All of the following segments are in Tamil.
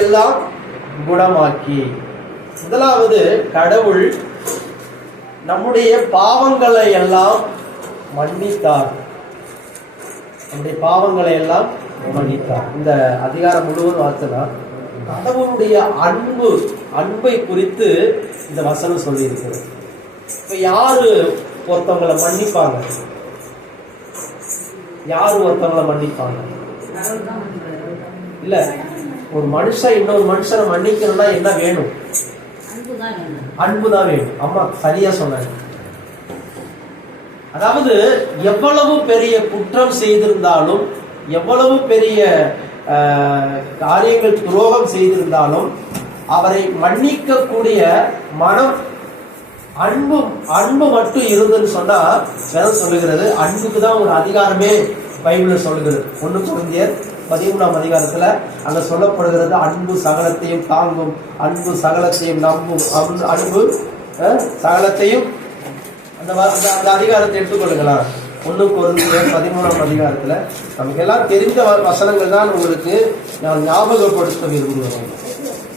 எல்லாம் குணமாக்கி. முதலாவது, கடவுள் நம்முடைய பாவங்களை எல்லாம் மன்னித்தார். நம்முடைய பாவங்களை எல்லாம் மன்னித்தார். இந்த அதிகாரம் முழுவதும் வார்த்தைனா கடவுளுடைய அன்பை குறித்து இந்த வசனம் சொல்லி இருக்கிறது. இப்ப யாரு ஒருத்தவங்களை மன்னிப்பாங்க? யாரு ஒருத்தவங்களை மன்னிப்பாங்க? இல்ல, ஒரு மனுஷன் இன்னொரு மனுஷனை மன்னிக்கணும்னா என்ன வேணும்? அன்புதான் வேணும். அம்மா சரியா சொன்னாங்க. அதாவது எவ்வளவு பெரிய குற்றம் செய்திருந்தாலும், எவ்வளவு பெரிய காரியங்கள் துரோகம் செய்திருந்தாலும் அவரை மன்னிக்க கூடிய மனம், அன்பு மட்டும் இருந்துன்னு சொன்னா வேதம் சொல்லுகிறது. அன்புக்கு தான் ஒரு அதிகாரமே பைபிள்ல சொல்லுகிறது. 1 கொரிந்தியர் 13ஆம் அதிகாரத்துல அங்க சொல்லப்படுகிறது, அன்பு சகலத்தையும் தாங்கும், அன்பு சகலத்தையும் நம்பும், அன்பு சகலத்தையும். அந்த அதிகாரத்தை எடுத்துக்கொள்ளுங்களா. 1 கொரிந்தியர் 13ஆம் அதிகாரத்துல நமக்கு எல்லாம் தெரிந்த வசனங்கள் தான் உங்களுக்கு நான் ஞாபகப்படுத்த விரும்புகிறேன்.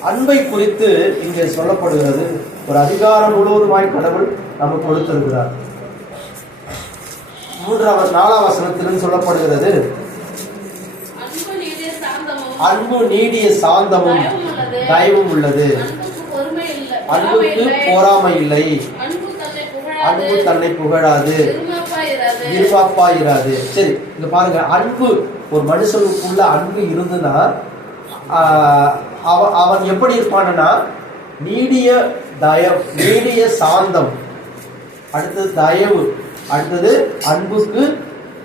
அன்பை குறித்து இங்கே சொல்லப்படுகிறது. ஒரு அதிகாரம் முழுவதுமாய் கடவுள் நமக்கு கொடுத்திருக்கிறார். 4ஆம் வசனத்திலும் சொல்லப்படுகிறது, அன்பு நீடிய சாந்தமும் தயவும் உள்ளது, அன்புக்கு பொறாமை இல்லை, அன்பு தன்னை புகழாது, இருமாப்பாயிராது. சரி, இங்க பாருங்க, அன்பு ஒரு மனுஷனுக்குள்ள அன்பு இருந்துன்னா அவன் எப்படி இருப்பான்னா நீடிய சாந்தம், அடுத்தது தயவு, அடுத்தது அன்புக்கு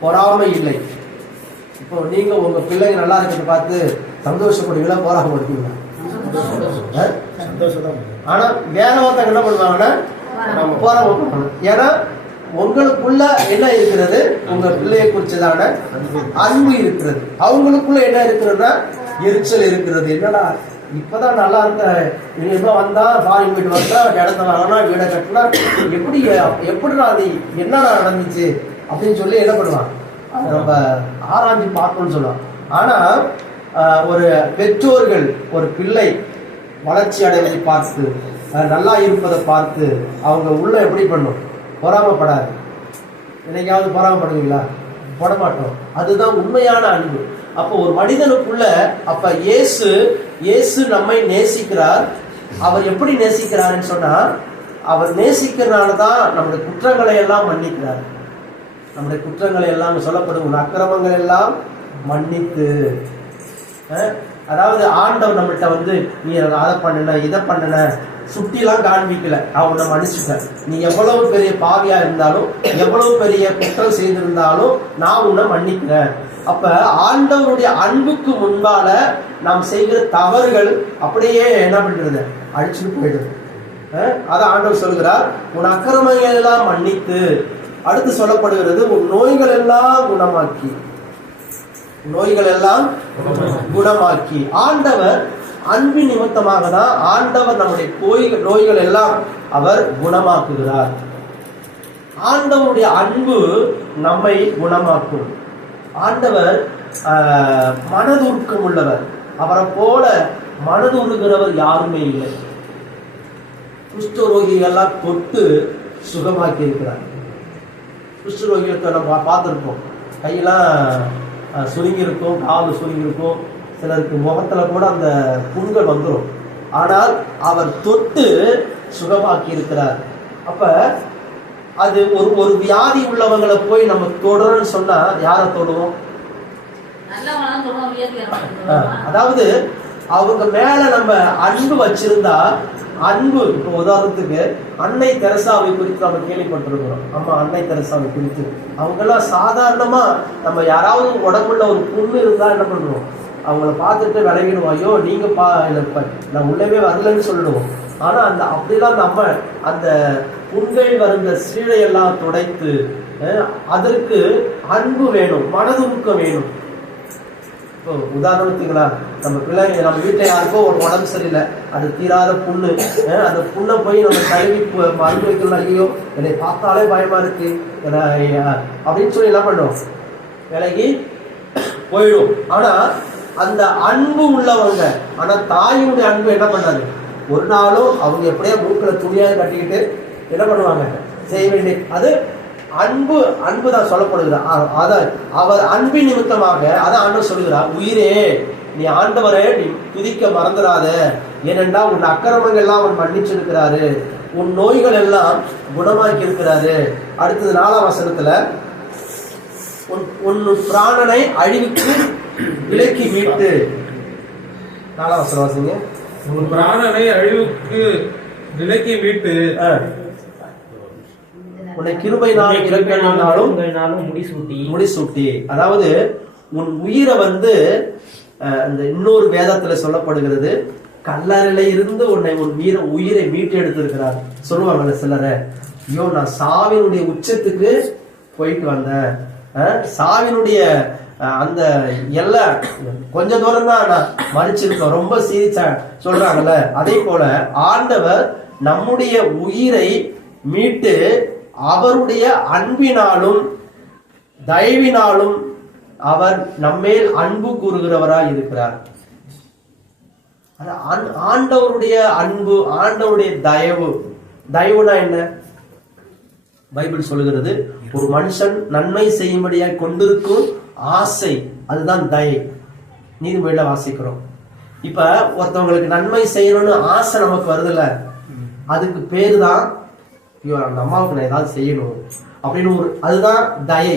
பொறாமை இல்லை. இப்போ நீங்க உங்க பிள்ளைங்க நல்லா இருக்கிறத பார்த்து சந்தோஷப்படுவீங்களா, போராடப்படுவீங்களா? ஆனா வேற ஒருத்தங்க என்ன பண்ணுவாங்கன்னா போராடப்படுவாங்க. ஏன்னா உங்களுக்குள்ள என்ன இருக்கிறது? உங்க பிள்ளையை குறிச்சதான அன்பு இருக்கிறது. அவங்களுக்குள்ள என்ன இருக்கிறதுனா எரிச்சல் இருக்கிறது. என்னடா இப்பதான் நல்லா இருக்க, இவங்க வந்தா பாரி வீட்டு வந்தா இடத்த வாங்கினா வீடை கட்டினா எப்படிடா அது என்னடா நடந்துச்சு அப்படின்னு சொல்லி என்ன பண்ணுவான், நம்ம ஆராய்ச்சி பார்க்கணும்னு சொல்லுவான். ஆனா ஒரு பெற்றோர்கள் ஒரு பிள்ளை வளர்ச்சி அடைவதை பார்த்து, நல்லா இருப்பதை பார்த்து அவங்க உள்ள எப்படி பண்ணும்? பொறாமப்படாது. என்னைக்காவது பொறாமப்படுவீங்களா? போட மாட்டோம். அதுதான் உண்மையான அன்பு. அப்போ ஒரு மனிதனுக்குள்ள அப்ப இயேசு நம்மை நேசிக்கிறார். அவர் எப்படி நேசிக்கிறாருன்னு சொன்னா, அவர் நேசிக்கிறனாலதான் நம்முடைய குற்றங்களை எல்லாம் மன்னிக்கிறார். நம்முடைய குற்றங்களை எல்லாம் சொல்லப்படும் அக்கிரமங்கள் எல்லாம் மன்னித்து, அதாவது ஆண்டவர் நம்மகிட்ட வந்து நீ அதை பண்ணுன இதை பண்ணுன சுட்டிலாம் காண்பிக்கல, அவனை மன்னிச்சுட்ட. நீ எவ்வளவு பெரிய பாவியா இருந்தாலும், எவ்வளவு பெரிய குற்றம் செய்திருந்தாலும் நான் உன்னை மன்னிக்கிறேன். அப்ப ஆண்டவருடைய அன்புக்கு முன்பால நாம் செய்கிற தவறுகள் அப்படியே என்ன பண்றது? அழிச்சுட்டு போயிடுது. அதான் ஆண்டவர் சொல்கிறார், உன் அக்கிரமங்கள் எல்லாம் மன்னித்து, அடுத்து சொல்லப்படுகிறது உன் நோய்கள் எல்லாம் குணமாக்கி. நோய்கள் எல்லாம் குணமாக்கி. ஆண்டவர் அன்பு நிமித்தமாக தான் ஆண்டவர் நம்முடைய நோய்கள் எல்லாம் அவர் குணமாக்குகிறார். ஆண்டவருடைய அன்பு நம்மை குணமாக்கும். ஆண்டவர் மனதுருக்கம் உள்ளவர். அவரை போல மனதுருகிறவர் யாருமே இல்லை. குஷ்டரோகிகள்லாம் தொட்டு சுகமாக்கி இருக்கிறார். குஷ்டரோகிகளுக்கு நம்ம பார்த்துருப்போம், கையெல்லாம் சுருங்கி இருக்கும், காது சுருங்கி இருக்கும், சிலருக்கு முகத்துல கூட அந்த புண்கள் வந்துடும். ஆனால் அவர் தொட்டு சுகமாக்கி இருக்கிறார். அப்ப அது ஒரு வியாதி உள்ளவங்களை போய் நம்ம தொடரன்னு சொன்னா யாரை தொடுவோம்? அதாவது அவங்க மேல நம்ம அன்பு வச்சிருந்தா, அன்பு இப்போ உதாரணத்துக்கு அன்னை தெரசாவை குறித்து நம்ம கேள்விப்பட்டிருக்கிறோம். அம்மா அன்னை தெரசாவை குறித்து அவங்க எல்லாம் சாதாரணமா நம்ம யாராவது உடம்புல ஒரு புண்ணு இருந்தா என்ன பண்ணுவோம்? அவங்கள பார்த்துட்டு விலகிடுவோம், ஐயோ நீங்க நான் உள்ளவே வரலன்னு சொல்லிடுவோம். ஆனா அப்படிலாம் நம்ம அந்த புண்கள் வருந்த சீழையெல்லாம் துடைத்து, அதற்கு அன்பு வேணும், மனதுருக்கம் வேணும். இப்போ உதாரணத்துங்களா, நம்ம பிள்ளைங்க நம்ம வீட்டில் யாருக்கோ ஒரு உடம்பு சரியில்லை, அது தீராத புண்ணு, அந்த புண்ணை போய் நம்ம கழுவி மருந்து வைக்கலாம், ஐயோ என்னை பார்த்தாலே பயமா இருக்கு அப்படின்னு சொல்லி என்ன பண்ணுவோம்? விலகி போயிடும். ஆனா அந்த அன்பு உள்ளவங்க. ஆனா தாயினுடைய அன்பு என்ன பண்ணாது, ஒரு நாளும் அவங்க எப்படியா மூக்கில துணியாக கட்டிக்கிட்டு என்ன பண்ணுவாங்க, செய்ய வேண்டிய அது அன்பு. அன்பு தான் சொல்லப்படுகிறார். அதான் அவர் அன்பின் நிமித்தமாக அதான் ஆண்டவர் சொல்லுகிறார், உயிரே நீ ஆண்டவரே நீ துதிக்க மறந்துடாத, ஏனென்றால் உன் அக்கிரமங்கள் எல்லாம் அவன் மன்னிச்சிருக்கிறாரு, உன் நோய்கள் எல்லாம் குணமாக்கி இருக்கிறாரு. அடுத்தது 4ஆம் வசனத்துல, உன் பிராணனை அழிவுக்கு விலக்கி மீட்டு. 4ஆம் வசனம் வாசிங்க. உன் பிராணனை அழிவுக்கு விலக்கி மீட்டு உன்னை கிருபையினாலும் இரக்கத்தினாலும் முடிசூட்டி. அதாவது உன் உயிரை இந்த இன்னொரு வேதத்துல சொல்லப்படுகிறது, கல்லறையில இருந்து உன் உயிரை மீட்டு எடுத்திருக்கிறார். சொல்லுவாங்கல்ல சிலரை, ஐயோ நான் சாவினுடைய உச்சத்துக்கு போயிட்டு வந்தேன், சாவினுடைய அந்த எல்லாம் கொஞ்ச தூரம் தான் நான் மறிச்சிருக்கோம், ரொம்ப சீரியஸா சொல்றாங்கல்ல. அதே போல ஆண்டவர் நம்முடைய உயிரை மீட்டு அவருடைய அன்பினாலும் தயவினாலும் அவர் நம்மேல் அன்பு கூறுகிறவராய் இருக்கிறார். ஆண்டவருடைய அன்பு, ஆண்டவருடைய தயவு. தயவுனா என்ன? பைபிள் சொல்லுகிறது, ஒரு மனுஷன் நன்மை செய்யும்படியாக கொண்டிருக்கும் ஆசை, அதுதான் தயை. நீதிமொழியில வாசிக்கிறோம். இப்ப ஒருத்தவங்களுக்கு நன்மை செய்யணும்னு ஆசை நமக்கு வருதுல்ல, அதுக்கு பேரு தான் அந்த அம்மாவுக்கு நான் ஏதாவது செய்யணும் அப்படின்னு அதுதான் தயை.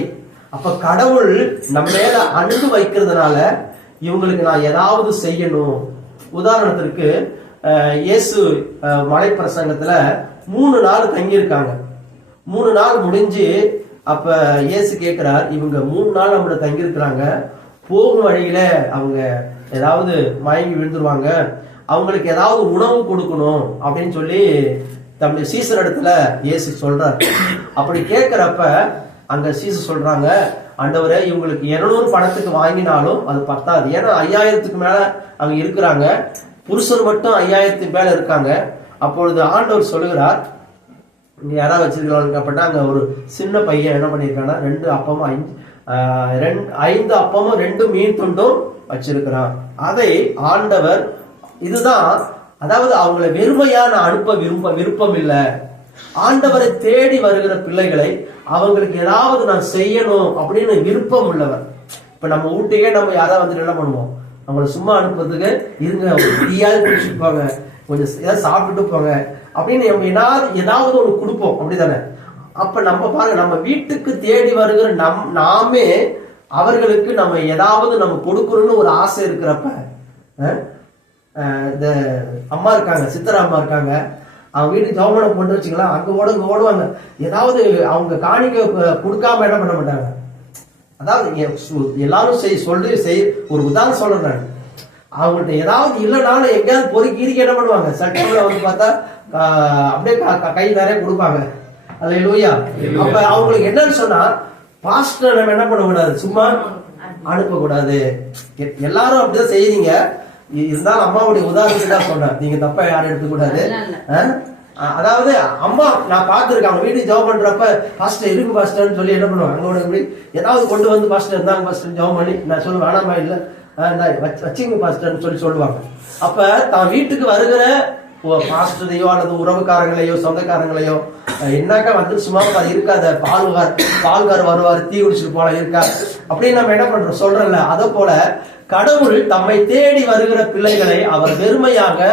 அப்ப கடவுள் நம்ம மேல அன்பு வைக்கிறதுனால இவங்களுக்கு நான் ஏதாவது செய்யணும். உதாரணத்திற்கு இயேசு மலை பிரசங்கத்துல 3 நாள் தங்கியிருக்காங்க. 3 நாள் முடிஞ்சு அப்ப இயேசு கேட்கிறார், இவங்க 3 நாள் நம்மள தங்கியிருக்கிறாங்க, போகும் வழியில அவங்க ஏதாவது மயங்கி விழுந்துருவாங்க, அவங்களுக்கு ஏதாவது உணவு கொடுக்கணும் அப்படின்னு சொல்லி தம்முடைய சீசர் இடத்துல இயேசு சொல்றார். அப்படி கேட்கிறப்ப அங்க சீசர் சொல்றாங்க, ஆண்டவரே இவங்களுக்கு 200 பணத்துக்கு வாங்கினாலும் அது பத்தாது, ஏன்னா 5000க்கு மேல அங்க இருக்கிறாங்க, புருஷர் மட்டும் 5000க்கு மேல இருக்காங்க. அப்பொழுது ஆண்டவர் சொல்லுகிறார், இங்க யாராவது வச்சிருக்கலாம்னு கேப்பட்டா அங்க ஒரு சின்ன பையன் என்ன பண்ணிருக்கான்னா 2 அப்பமும் 5 அப்பமும் 2 மீன் துண்டும் வச்சிருக்கிறான். அதை ஆண்டவர் இதுதான், அதாவது அவங்களை வெறுமையா நான் அனுப்ப விருப்பம் இல்லை. ஆண்டவரை தேடி வருகிற பிள்ளைகளை அவங்களுக்கு ஏதாவது நான் செய்யணும் அப்படின்னு விருப்பம் உள்ளவர். இப்ப நம்ம வீட்டுக்கே நம்ம யாராவது வந்துட்டு என்ன பண்ணுவோம், அவங்களை சும்மா அனுப்புறதுக்கு இருங்க டீயாவது குடிச்சுட்டு போங்க, கொஞ்சம் ஏதாவது சாப்பிட்டுட்டு போங்க அப்படின்னு நம்ம ஏதாவது ஒண்ணு கொடுப்போம், அப்படிதானே? அப்ப நம்ம பாருங்க, நம்ம வீட்டுக்கு தேடி வருகிற நாமே அவர்களுக்கு நம்ம ஏதாவது நம்ம கொடுக்கணும்னு ஒரு ஆசை இருக்கிறப்ப, இந்த அம்மா இருக்காங்க, சித்தரா அம்மா இருக்காங்க, அவங்க வீட்டுக்கு ஜோமனை போட்டு வச்சுக்கலாம், அங்க ஓடுவாங்க, ஏதாவது அவங்க காணிக்க கொடுக்காம என்ன பண்ண மாட்டாங்க. அதாவது எல்லாரும் ஒரு உதாரணம் சொல்றேன் நான், அவங்கள்ட்ட ஏதாவது இல்லைனாலும் எங்கேயாவது பொறுக்கி என்ன பண்ணுவாங்க, சட்டங்களை பார்த்தா அப்படியே கை நிறைய கொடுப்பாங்க. அல்லேலூயா. அப்ப அவங்களுக்கு என்னன்னு சொன்னா, பாஸ்டர் நம்ம என்ன பண்ணக்கூடாது, சும்மா அனுப்பக்கூடாது. எல்லாரும் அப்படிதான் செய்யறீங்க, இருந்தாலும் அம்மாவுடைய உதாரணத்துக்கு தான் சொன்னேன், நீங்க தப்பா யாரும் எடுத்துக்கூடாது. அதாவது அம்மா நான் பார்த்துருக்கேன், அவங்க வீட்டுக்கு ஜாப் பண்றப்ப பாஸ்டர் இருக்கு பாஸ்டர்னு சொல்லி என்ன பண்ணுவாங்க, அங்கோட இப்படி ஏதாவது கொண்டு வந்து பாஸ்டர் இருந்தாங்க பாஸ்டர் ஜாப் பண்ணி, நான் சொல்லுவேன் வேணாமா இல்ல வச்சுங்க பாஸ்டர்னு சொல்லுவாங்க. அப்ப தான் வீட்டுக்கு வருகிற பாஸ்டரையோ அல்லது உறவுக்காரங்களையோ சொந்தக்காரங்களையோ என்னக்கா வந்து சும்மா அது இருக்காத, பால்கார் வருவார், தீ குடிச்சிட்டு போல இருக்கா அப்படின்னு நம்ம என்ன பண்றோம் சொல்றல. அதே போல கடவுள் தம்மை தேடி வருகிற பிள்ளைகளை அவர் வெறுமையாக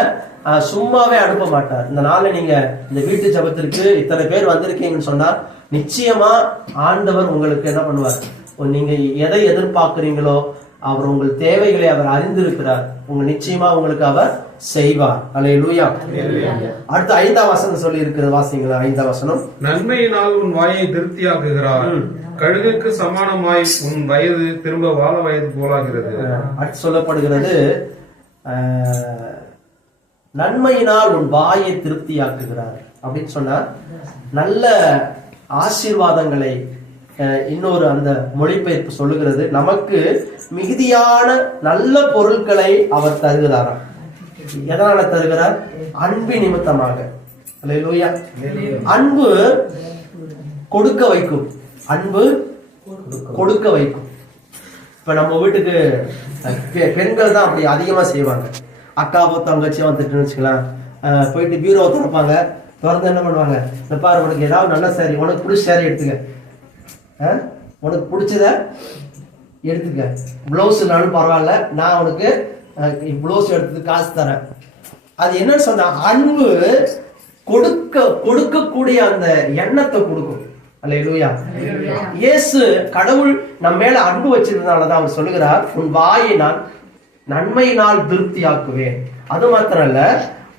சும்மாவே அனுப்ப மாட்டார். இந்த நாள்ல நீங்க இந்த வீட்டு ஜபத்திற்கு இத்தனை பேர் வந்திருக்கீங்கன்னு சொன்னா நிச்சயமா ஆண்டவர் உங்களுக்கு என்ன பண்ணுவார், நீங்க எதை எதிர்பார்க்கிறீங்களோ அவர் உங்கள் தேவைகளை அவர் அறிந்திருக்கிறார், நிச்சயமா உங்களுக்கு அவர் செய்வார். அல்லேலூயா. அடுத்து 5ஆம் வசனம் சொல்லி இருக்கிறது, வாசிங்களா 5ஆம் வசனம். நன்மையினால் உன் வாயை திருப்தியாக்குகிறார், கழுகுக்கு சமானமாய் உன் வயது திரும்ப வாழ வயது போலாகிறது. அடுத்து சொல்லப்படுகிறது, நன்மையினால் உன் வாயை திருப்தியாக்குகிறார் அப்படின்னு சொன்னா நல்ல ஆசீர்வாதங்களை, இன்னொரு அந்த மொழிபெயர்ப்பு சொல்லுகிறது, நமக்கு மிகுதியான நல்ல பொருட்களை அவர் தருகிறாராம். எதனால தருகிறார்? அன்பு நிமித்தமாக. அல்லேலூயா. அன்பு கொடுக்க வைக்கும், அன்பு கொடுக்க வைக்கும். இப்ப நம்ம வீட்டுக்கு பெண்கள் தான் அப்படி அதிகமா செய்வாங்க. அக்காவோ தங்கச்சியோ வந்துட்டுன்னு வச்சுக்கலாம், போயிட்டு பீரோவை திறப்பாங்க. திறந்து என்ன பண்ணுவாங்க, இந்த பாரு உனக்கு ஏதாவது நல்ல சாரி, உனக்கு பிடிச்ச சாரி எடுத்துக்க, உனக்கு பிடிச்சத எடுத்துக்க, பிளவுஸ் இல்லைனாலும் பரவாயில்ல, நான் உனக்கு பிளவுஸ் எடுத்து காசு தரேன். அது என்னன்னு சொன்னா அன்பு கொடுக்கக்கூடிய அந்த எண்ணத்தை கொடுக்கும். அல்லேலூயா. இயேசு கடவுள் நம்ம மேல அன்பு வச்சிருந்தனாலதான் அவர் சொல்லுகிறார், உன் வாயை நான் நன்மையினால் திருப்தியாக்குவேன். அது மாத்திரம் இல்ல,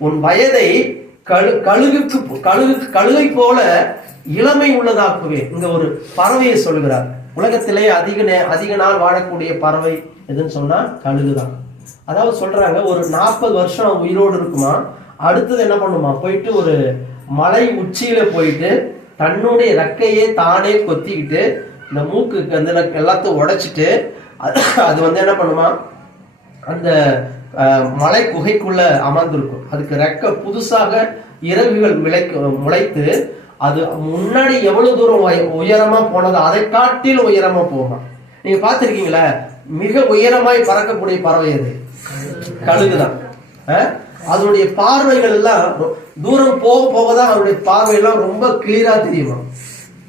உன் வயதை கழுகை போல இளமை உள்ளதாக்குவேன். இங்க ஒரு பறவையை சொல்லுகிறார். உலகத்திலே அதிக நாள் வாழக்கூடிய பறவை எதுன்னு சொன்னா கழுகுதான். அதாவது சொல்றாங்க, ஒரு 40 வருஷம் உயிரோடு இருக்குமா, அடுத்தது என்ன பண்ணுமா, போயிட்டு ஒரு மலை உச்சியில போயிட்டு தன்னுடைய ரெக்கையே தானே கொத்திக்கிட்டு இந்த மூக்கு அந்த எல்லாத்தையும் உடைச்சிட்டு அது என்ன பண்ணுமா, அந்த மலை குகைக்குள்ள அமர்ந்திருக்கும். அதுக்கு ரெக்க புதுசாக இறகுகள் முளைத்து அது முன்னாடி எவ்வளவு தூரம் உயரமா போனதோ அதை காட்டிலும் உயரமா போகும். நீங்க பாத்திருக்கீங்களா, மிக உயரமாய் பறக்கக்கூடிய பறவை அது கழுகுதான். அதனுடைய பார்வைகள் எல்லாம் தூரம் போக போகதான் அதனுடைய பார்வையெல்லாம் ரொம்ப கிளியரா தெரியுமா,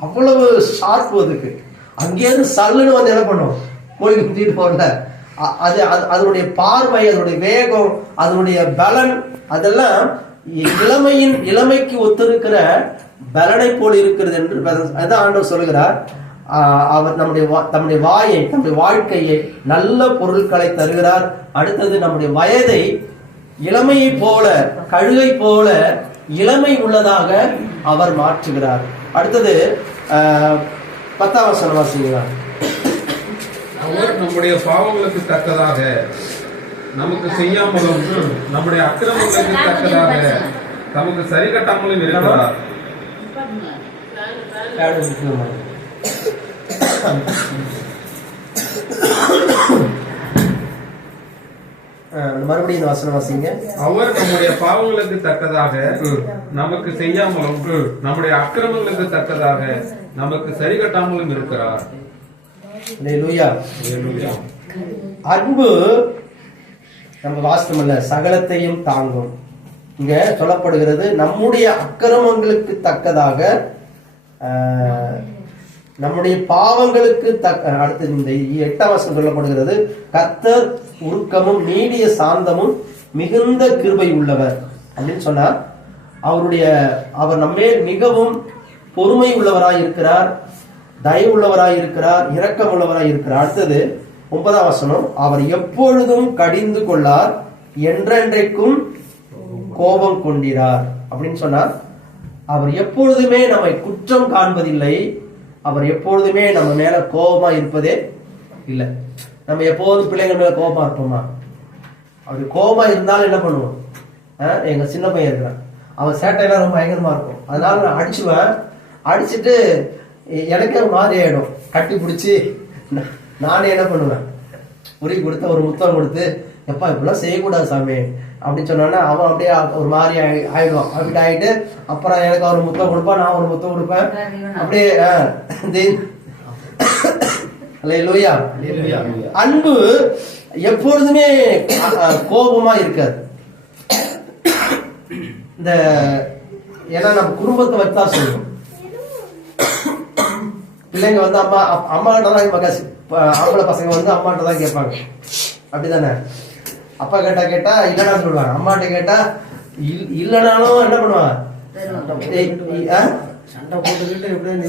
அவ்வளவு ஷார்ப். அதுக்கு அங்கேயிருந்து சல்லுன்னு வந்து என்ன பண்ணும், கோழி குத்திட்டு போகல. அதனுடைய பார்வை, அதனுடைய வேகம், அதனுடைய பலன் அதெல்லாம் இளமைக்கு ஒத்திருக்கிற பலனை போல் இருக்கிறது என்று அதான் ஆண்டவர் சொல்லுகிறார். அவர் நம்முடைய வாயை, நம்முடைய வாழ்க்கையை நல்ல பொருட்களை தருகிறார். அடுத்தது நம்முடைய வயதை இளமையை போல, கழுகை போல இளமை உள்ளதாக அவர் மாற்றுகிறார். அடுத்தது 10ஆம் வசனம் வாசிங்களா. அவர் நம்முடைய பாவங்களுக்கு தக்கதாக நமக்கு செய்யாமலும் நம்முடைய அக்கிரமங்களுக்கு தக்கதாக நமக்கு சரி கட்டாமலும் இருக்கிறார். மறுபடியும் இந்த வசனம் வாசிங்க. அவர் நம்முடைய பாவங்களுக்கு தக்கதாக நமக்கு செய்யாமலும் நம்முடைய அக்கிரமங்களுக்கு தக்கதாக நமக்கு சரி கட்டாமலும் இருக்கிறார். அன்பு நம்ம வாஸ்தவம் இல்ல, சகலத்தையும் தாங்கும். இங்க சொல்லப்படுகிறது நம்முடைய அக்கிரமங்களுக்கு தக்கதாக, நம்முடைய பாவங்களுக்கு அடுத்து இந்த 8ஆம் வசனம் சொல்லப்படுகிறது, கர்த்தர் உருக்கமும் நீடிய சாந்தமும் மிகுந்த கிருபை உள்ளவர் அப்படின்னு சொன்னார். அவர் நம்மே மிகவும் பொறுமை உள்ளவராய் இருக்கிறார், தயவு உள்ளவராய் இருக்கிறார், இரக்கம் உள்ளவராய் இருக்கிறார். அடுத்தது 9ஆம் வசனம், அவர் எப்பொழுதும் கடிந்து கொள்ளார், என்றென்றைக்கும் கோபம் கொண்டிறார் அப்படின்னு சொன்னார். அவர் எப்பொழுதுமே நம்மை குற்றம் காண்பதில்லை, அவர் எப்பொழுதுமே நம்ம மேல கோபமா இருப்பதே இல்லை. நம்ம எப்போதும் பிள்ளைங்க மேல கோபமா இருப்போமா? அப்படி கோபமா இருந்தாலும் என்ன பண்ணுவோம், எங்க சின்ன பையன் இருக்கிறான், அவன் சேட்டையெல்லாம் ரொம்ப பயங்கரமா இருக்கும். அதனால நான் அடிச்சுவேன். அடிச்சுட்டு எனக்கே மாதிரி ஆயிடும், கட்டி பிடிச்சி நானே என்ன பண்ணுவேன், உருவி கொடுத்து ஒரு முத்தம் கொடுத்து, எப்பா இப்படிலாம் செய்யக்கூடாது சாமி அப்படின்னு சொன்னோன்னா அவன் அப்படியே ஒரு மாதிரி ஆயிடுவான். அப்படி ஆயிட்டு அப்புறம் எனக்கு அவர் முத்தம் கொடுப்பான், நான் ஒரு முத்தம் கொடுப்பேன். அப்படியே அன்பு எப்பொழுதுமே கோபமா இருக்காது. இந்த ஏன்னா நம்ம குடும்பத்தை வச்சா சொல்லுவோம், பிள்ளைங்க வந்து அம்மா கிட்ட தான் ஆம்பளை பசங்க வந்து அம்மாட்ட தான் கேட்பாங்க, அப்படிதானே? அப்பா கேட்டா இல்லடா சொல்லுவாங்க, அம்மாட்ட கேட்டா இல்லனாலும் என்ன பண்ணுவாங்க,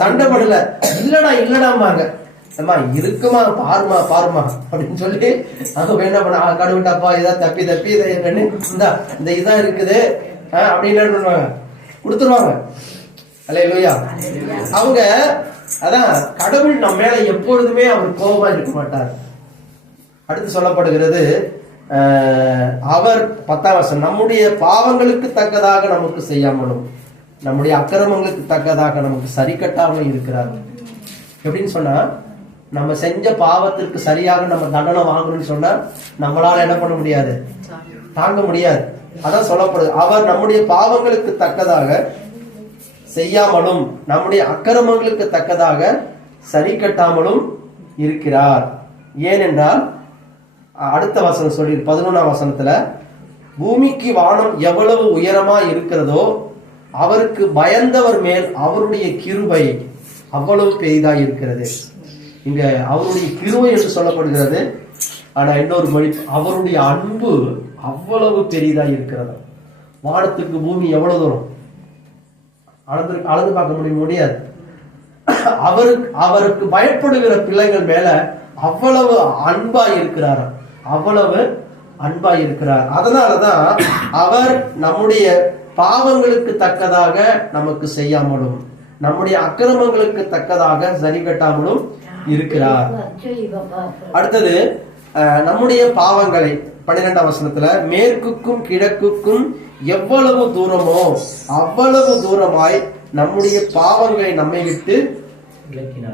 சண்டை போடல, இல்லடாம்பாங்க. அம்மா இருக்குமா, பாருமா அப்படின்னு சொல்லி அவங்க என்ன பண்ண, கடுவிட்டாப்பா இதான் தப்பி இந்த இதான் இருக்குது அப்படின்னு என்ன பண்ணுவாங்க, கொடுத்துருவாங்க. அல்லேலூயா. அவங்க அதான் கடவுள் நம்ம மேல எப்பொழுதுமே அவர் கோபமா இருக்க மாட்டார். அடுத்து சொல்லப்படுகிறது, அவர் 10ஆம் வசனம், நம்முடைய பாவங்களுக்கு தக்கதாக நமக்கு செய்யாமலும் நம்முடைய அக்கிரமங்களுக்கு தக்கதாக நமக்கு சரி கட்டாமலும் இருக்கிறார். எப்படின்னு சொன்னா, நம்ம செஞ்ச பாவத்திற்கு சரியாக நம்ம தண்டனை வாங்கணும்னு சொன்னா நம்மளால என்ன பண்ண முடியாது, தாங்க முடியாது. அதான் சொல்லப்படுது, அவர் நம்முடைய பாவங்களுக்கு தக்கதாக செய்யாமலும் நம்முடைய அக்கிரமங்களுக்கு தக்கதாக சரி கட்டாமலும் இருக்கிறார். ஏனென்றால் அடுத்த வசனம் சொல்லி 11ஆம் வசனத்துல, பூமிக்கு வானம் எவ்வளவு உயரமா இருக்கிறதோ அவருக்கு பயந்தவர் மேல் அவருடைய கிருபை அவ்வளவு பெரிதா இருக்கிறது. இங்க அவருடைய கிருபை என்று சொல்லப்படுகிறது. ஆனா இன்னொரு மொழி, அவருடைய அன்பு அவ்வளவு பெரிதா இருக்கிறது. வானத்துக்கு பூமி எவ்வளவு தூரம் அளந்து பார்க்க முடியாது. அவருக்கு பயப்படுகிற பிள்ளைகள் மேல அவ்வளவு அன்பா இருக்கிறார், அவ்வளவு அன்பா இருக்கிறார். அதனாலதான் அவர் நம்முடைய பாவங்களுக்கு தக்கதாக நமக்கு செய்யாமலும் நம்முடைய அக்கிரமங்களுக்கு தக்கதாக சரி கட்டாமலும் இருக்கிறார். அடுத்தது நம்முடைய பாவங்களை 12ஆம் வசனத்துல, மேற்குக்கும் கிழக்குக்கும் எவ்வளவு தூரமோ அவ்வளவு தூரமாய் நம்முடைய பாவங்களை நம்மை விட்டு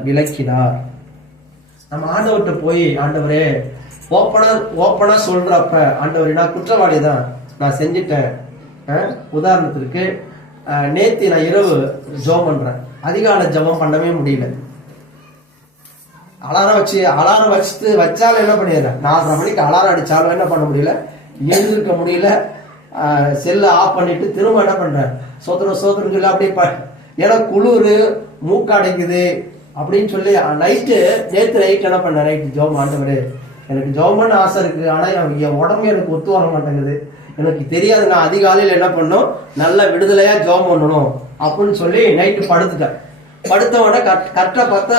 விலக்கினார். நம்ம ஆண்டவர்கிட்ட போய், ஆண்டவரே ஓப்பனா சொல்றப்ப, ஆண்டவரே நான் குற்றவாளி தான், நான் செஞ்சிட்டேன். உதாரணத்திற்கு நேத்து நான் இரவு ஜெபம் பண்றேன், அதிகாலை ஜெபம் பண்ணவே முடியல. அலாரம் வச்சாலும் என்ன பண்ணிடுறேன், 4:30 மணிக்கு அலாரம் அடிச்சாலும் என்ன பண்ண முடியல, எழுந்திருக்க முடியல. செல்ல ஆஃப் பண்ணிட்டு திரும்ப என்ன பண்றேன், சோதரம் சொல்லி அப்படியே, ஏன்னா குளிர் மூக்கடைக்குது அப்படின்னு சொல்லி நேற்று நைட் என்ன பண்ண, நைட்டு ஜெபம், ஆண்டவரே எனக்கு ஜெபம் பண்ண ஆசை இருக்கு, ஆனா என் உடம்பு எனக்கு ஒத்து வர மாட்டேங்குது, எனக்கு தெரியாது, நான் அதிகாலையில் என்ன பண்ணும் நல்ல விடுதலையா ஜெபம் பண்ணணும் அப்படின்னு சொல்லி நைட்டு படுத்துட்டேன். படுத்த உடனே கரெக்டா பார்த்தா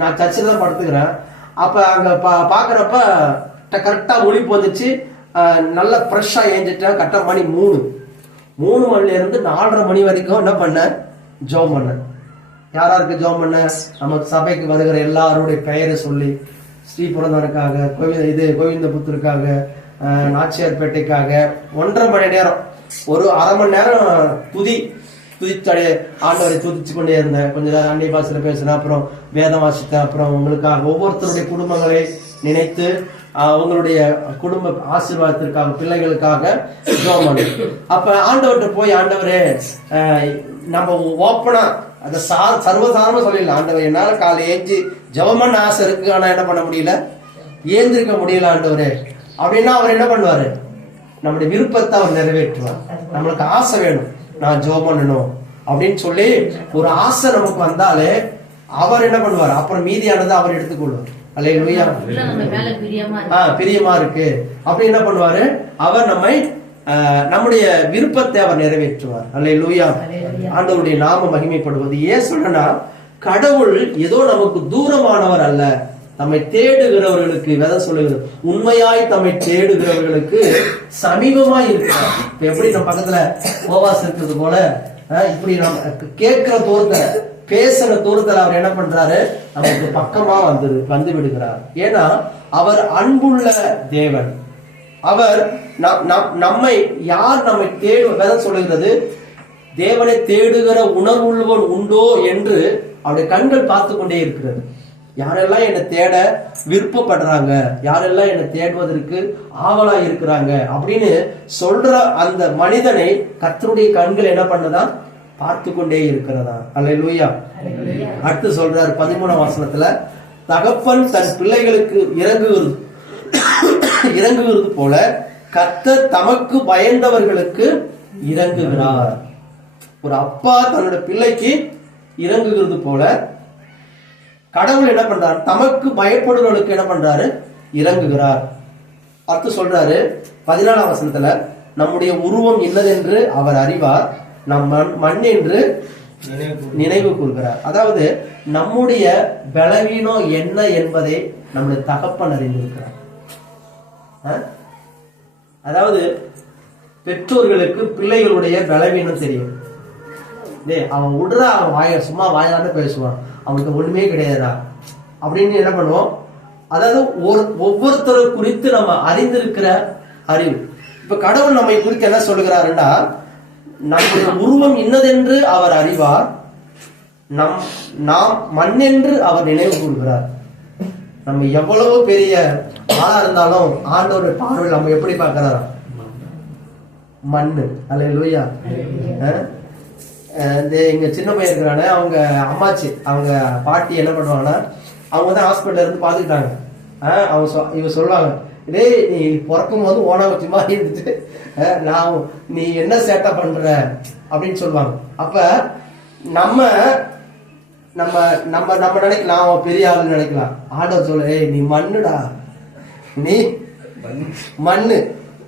நான் சர்ச்சில் தான் படுத்துக்கிறேன். அப்ப அங்க பாக்குறப்ப கரெக்டா ஒளிப்பு வந்துச்சு, நல்ல ஃப்ரெஷ்ஷா ஏஞ்சிட்டேன். கரெக்டா மணி 3 மணில இருந்து 4:30 மணி வரைக்கும் என்ன பண்ண, ஜெபம் பண்ண. யாராருக்கு ஜெபம் பண்ண, நமக்கு சபைக்கு வருகிற எல்லாருடைய பெயரை சொல்லி, ஸ்ரீபுரந்தனுக்காக, கோவிந்தபுத்தருக்காக, நாச்சியார்பேட்டைக்காக 1.5 மணி நேரம், ஒரு அரை மணி நேரம் துதித்தடைய ஆண்டவரை துதிச்சு கொண்டே இருந்தேன். கொஞ்ச நேரம் அன்னை பாசையில பேசினேன், அப்புறம் வேதம் வாசித்தேன். அப்புறம் உங்களுக்காக ஒவ்வொருத்தருடைய குடும்பங்களை நினைத்து உங்களுடைய குடும்ப ஆசீர்வாதத்திற்காக, பிள்ளைகளுக்காக ஜெபம் பண்ணேன். அப்ப ஆண்டவர்கிட்ட போய், ஆண்டவரே நம்ம ஓப்பனா அதை சர்வசாதாரணமா சொல்லிடலாம், ஆண்டவர் என்னால காலை ஏஞ்சி ஜெபம் பண்ண ஆசை இருக்கு, ஆனா என்ன பண்ண முடியல, ஏந்திருக்க முடியல ஆண்டவரே அப்படின்னா அவர் என்ன பண்ணுவாரு, நம்முடைய விருப்பத்தை அவர் நிறைவேற்றுவார். நம்மளுக்கு ஆசை வேணும், நான் ஜெபம் பண்ணணும் அப்படின்னு சொல்லி ஒரு ஆசை நமக்கு வந்தாலே அவர் என்ன பண்ணுவார், அப்புறம் மீதியானதை அவர் எடுத்துக்கொள்வார். அல்லேலூயா. பிரியமா இருக்கு அப்படி என்ன பண்ணுவாரு, அவர் நம்முடைய விருப்பத்தை அவர் நிறைவேற்றுவார். அல்லேலூயா. ஆண்டவருடைய நாம மகிமைப்படுவது. ஏன் சொல்றேன்னா, கடவுள் ஏதோ நமக்கு தூரமானவர் அல்ல, நம்மை தேடுகிறவர்களுக்கு, வேதம் சொல்லுகிறது, உண்மையாய் தம்மை தேடுகிறவர்களுக்கு சமீபமாய் இருக்கிறார். இப்ப எப்படி நம்ம பக்கத்துல கோவாஸ் இருக்கிறது போல, இப்படி நம்ம கேட்கிற தூரத்துல, பேசுற தூரத்துல அவர் என்ன பண்றாரு, நமக்கு பக்கமா வந்து விடுகிறார். ஏன்னா அவர் அன்புள்ள தேவன். அவர் நம்மை யார் நம்மை வேதம் சொல்லுகிறது, தேவனை தேடுகிற உணர்வுள்ளவன் உண்டோ என்று அவருடைய கண்கள் பார்த்து கொண்டே இருக்கிறது. யாரெல்லாம் என்னை தேட விருப்பப்படுறாங்க, யாரெல்லாம் என்னை தேடுவதற்கு ஆவலா இருக்கிறாங்க அப்படின்னு சொல்ற அந்த மனிதனை கர்த்தருடைய கண்கள் என்ன பண்ணதா, பார்த்து கொண்டே இருக்கிறதா. அல்லேலூயா. அடுத்து சொல்றாரு 13ஆம் வசனத்துல, தகப்பன் தன் பிள்ளைகளுக்கு இறங்குகிறது போல கர்த்தர் தமக்கு பயந்தவர்களுக்கு இறங்குகிறார். ஒரு அப்பா தன்னோட பிள்ளைக்கு இறங்குகிறது போல கடவுள் என்ன பண்றாரு, தமக்கு பயப்படுவர்களுக்கு என்ன பண்றாரு, இறங்குகிறார். அடுத்து சொல்றாரு 14ஆம் வசனத்துல, நம்முடைய உருவம் என்னதென்று அவர் அறிவார், நம் மண் என்று நினைவு கூறுகிறார். அதாவது நம்முடைய பலவீனம் என்ன என்பதை நம்முடைய தகப்பன் அறிந்திருக்கிறார். அதாவது பெற்றோர்களுக்கு பிள்ளைகளுடைய பலவீனம் தெரியும். அவன் விடுற, அவன் சும்மா வாயான்னு பேசுவான், அவனுக்கு ஒண்ணுமே கிடையாதா அப்படின்னு என்ன பண்ணுவோம். அதாவது ஒவ்வொருத்தர் குறித்து நம்ம அறிந்திருக்கிற அறிவு. இப்ப கடவுள் நம்மை குறித்து என்ன சொல்லுகிறாருன்னா, நம்முடைய உருவம் இன்னதென்று அவர் அறிவார், நாம் மண் என்று அவர் நினைவு கூறுகிறார். நம்ம எவ்வளவு பெரிய ஆளா இருந்தாலும் ஆண்டவருடைய பார்வையில் நம்ம எப்படி பார்க்கிறாரா, மண்ணு. அல்லேலூயா. எங்க சின்ன பையன் இருக்கிறானே, அவங்க அம்மாச்சி, அவங்க பாட்டி என்ன பண்ணுவாங்கன்னா, அவங்க தான் ஹாஸ்பிட்டல்ல இருந்து பாத்துக்கிட்டாங்க. இவங்க சொல்லுவாங்க, டேய் நீ பிறக்கும் போது ஓனாவச்சி மாதிரி இருந்துட்டு நான் நீ என்ன சேட்டை பண்ற அப்படின்னு சொல்லுவாங்க. அப்ப நம்ம நம்ம நம்ம நம்ம நினைக்கலாம், அவன் பெரிய ஆளுன்னு நினைக்கலாம். ஆண்டவர் சொல்ல, ஏய் நீ மண்ணுடா, நீ மண்ணு.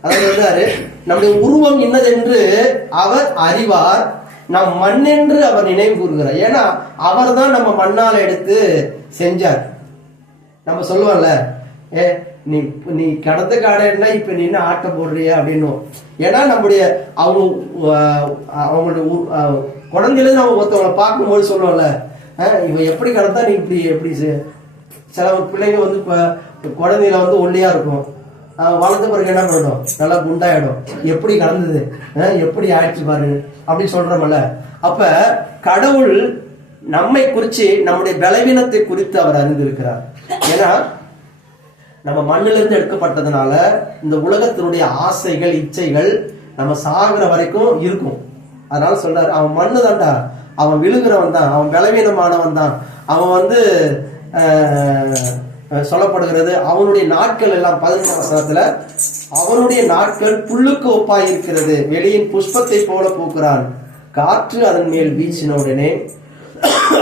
அதாவது சொல்றாரு, நம்முடைய உருவம் இன்னதென்று அவர் அறிவார், நம் மண் என்று அவர் நினைவு கூறுகிறார். ஏன்னா அவர் தான் நம்ம மண்ணால எடுத்து செஞ்சார். நம்ம சொல்லுவோம்ல, நீ நீ கடந்த காடன்னா இப்ப நீ என்ன ஆட்ட போடுறிய அப்படின்னு. ஏன்னா நம்முடைய அவங்களுடைய குழந்தையில நம்ம ஒருத்தவங்களை பார்க்கும்போது சொல்லுவோம்ல, இவன் எப்படி கடந்தா நீ இப்படி எப்படி. சில பிள்ளைங்க வந்து குழந்தையில வந்து ஒல்லியா இருக்கும், வளர்ந்த பிறகு என்ன பண்ணும், நல்லா குண்டாயிடும். எப்படி கடந்தது, எப்படி ஆயிடுச்சு பாரு அப்படின்னு சொல்றோம்ல. அப்ப கடவுள் நம்மை குறிச்சு, நம்முடைய பலவீனத்தை குறித்து அவர் அறிந்திருக்கிறார். ஏன்னா நம்ம மண்ணிலிருந்து எடுக்கப்பட்டதுனால இந்த உலகத்தினுடைய ஆசைகள் இச்சைகள் நம்ம சாகுற வரைக்கும் இருக்கும். அதனால சொல்றாரு, அவன் மண்ணு தான்டா, அவன் விழுகிறவன் தான், அவன் பலவீனமானவன் தான். அவன் வந்து சொல்லப்படுகிறது, அவனுடைய நாட்கள் எல்லாம் 15 வசனத்துல, அவனுடைய நாட்கள் புல்லுக்கு ஒப்பாய் இருக்கிறது, வெளியின் புஷ்பத்தை போல பூக்கிறான், காற்று அதன் மேல் வீசின உடனே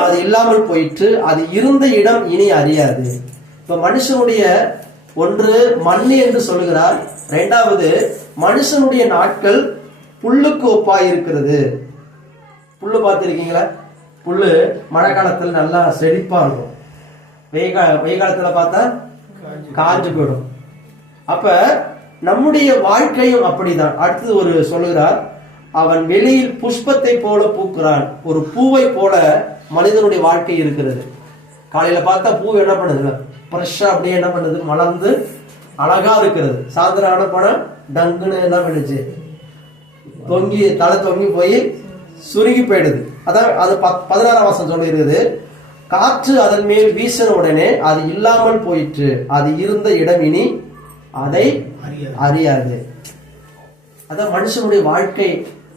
அது இல்லாமல் போயிற்று, அது இருந்த இடம் இனி அறியாது. இப்ப மனுஷனுடைய ஒன்று மண்ணு என்று சொல்லுகிறார், இரண்டாவது மனுஷனுடைய நாட்கள் புல்லுக்கு ஒப்பாய் இருக்கிறது. புல்லு பார்த்திருக்கீங்களா? புல்லு மழை காலத்துல நல்லா செழிப்பா இருக்கும், வெயில் காலத்துல பார்த்தா காஞ்சு போயிடும். அப்ப நம்முடைய வாழ்க்கையும் அப்படிதான். அடுத்தது ஒரு சொல்லுகிறார், அவன் வெளியில் புஷ்பத்தை போல பூக்கிறான். ஒரு பூவை போல மனிதனுடைய வாழ்க்கை இருக்கிறது. காலையில பார்த்தா பூ என்ன பண்ணுது, ஃப்ரெஷ்ஷா அப்படியே என்ன பண்ணுது, மலர்ந்து அழகா இருக்கிறது. சாயந்தரம் ஆன போனா டங்குன்னு என்ன பண்ணுச்சு, தொங்கி தலை தொங்கி போய் சுருங்கி போயிடுது. அதான் அது 16ஆம் வசனம் சொல்லி இருக்குது, காற்று அதன் மேல் வீசின உடனே அது இல்லாமல் போயிற்று, அது இருந்த இடம் இனி அதை அறியாது. அதான் மனுஷனுடைய வாழ்க்கை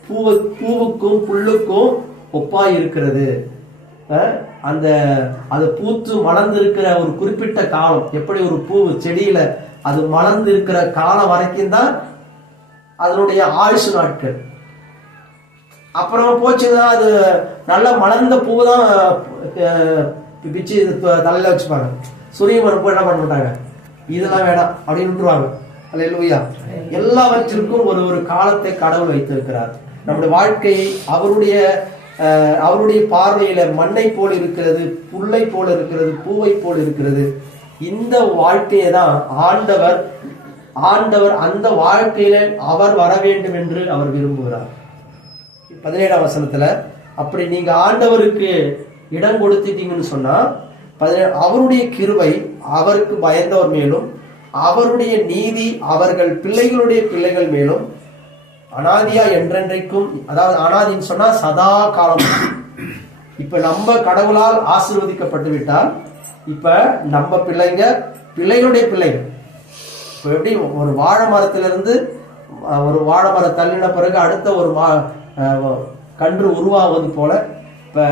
பூவுக்கும் புல்லுக்கும் ஒப்பாய் இருக்கிறது. அந்த அது பூத்து மலர்ந்து இருக்கிற ஒரு குறிப்பிட்ட காலம், எப்படி ஒரு பூ செடியில அது மலர்ந்து இருக்கிற காலம் வரைக்கும் தான் அதனுடைய ஆயுசு நாட்கள். அப்புறமா போச்சுன்னா அது நல்ல மலர்ந்த பூ தான் பிச்சு தலையில வச்சுப்பாங்க. சூரியமரம் பூ என்ன பண்ண மாட்டாங்க, இதெல்லாம் வேணாம் அப்படின்னு விட்டுருவாங்க. அல்லேலூயா. எல்லாவற்றிற்கும் ஒரு ஒரு காலத்தை கடவுள் வைத்திருக்கிறார். நம்முடைய வாழ்க்கையை அவருடைய பார்வையில மண்ணை போல் இருக்கிறது, புல்லை போல இருக்கிறது, பூவை போல் இருக்கிறது. இந்த வாழ்க்கையை தான் ஆண்டவர் அந்த வாழ்க்கையில அவர் வர வேண்டும் என்று அவர் விரும்புகிறார். 17ஆம் வசனத்துல, அப்படி நீங்க ஆண்டவருக்கு இடம் கொடுத்துட்டீங்கன்னு சொன்னா, அவருடைய கிருபை அவருக்கு பயந்தவர் மேலும், அவருடைய நீதி அவர்கள் பிள்ளைகளுடைய பிள்ளைகள் மேலும் அனாதியா என்றென்றைக்கும். அதாவது அனாதின்னு சொன்னா சதா காலம். இப்ப நம்ம கடவுளால் ஆசீர்வதிக்கப்பட்டு விட்டால், இப்ப நம்ம பிள்ளைகளுடைய பிள்ளைகள். இப்ப எப்படி ஒரு வாழை மரத்திலிருந்து ஒரு வாழை மரம் தள்ளின பிறகு அடுத்த ஒரு கன்று உருவாவது போல, இப்ப